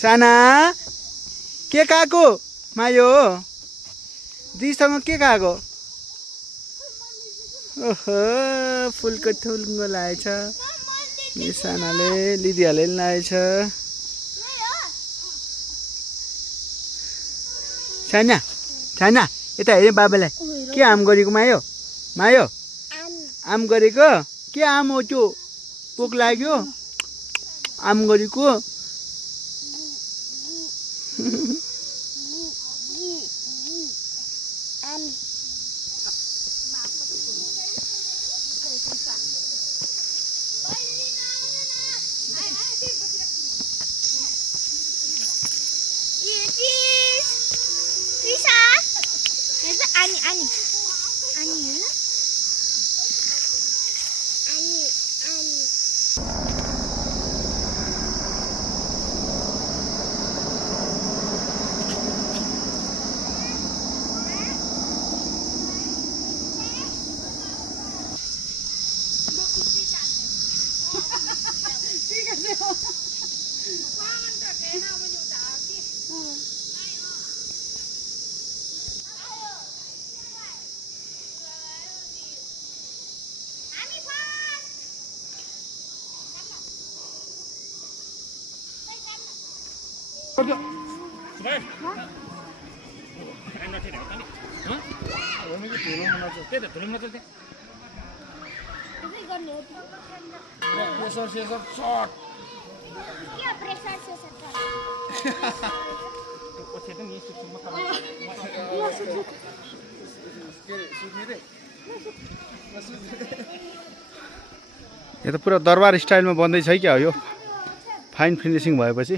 साना के खाएको मायो दिदीसँग के खाएको ओहो फुलको थुलुङ्गो लाएछ सानाले दिदीहरूले लाएछ साना साना यता हेऱ्यो बाबालाई के आम गरेको मायो मायो आम गरेको के आम हो त्यो पोक लाग्यो आम गरेको यो त पुरा दरबार स्टाइलमा बन्दैछ है क्या हो यो फाइन फिनिसिङ भएपछि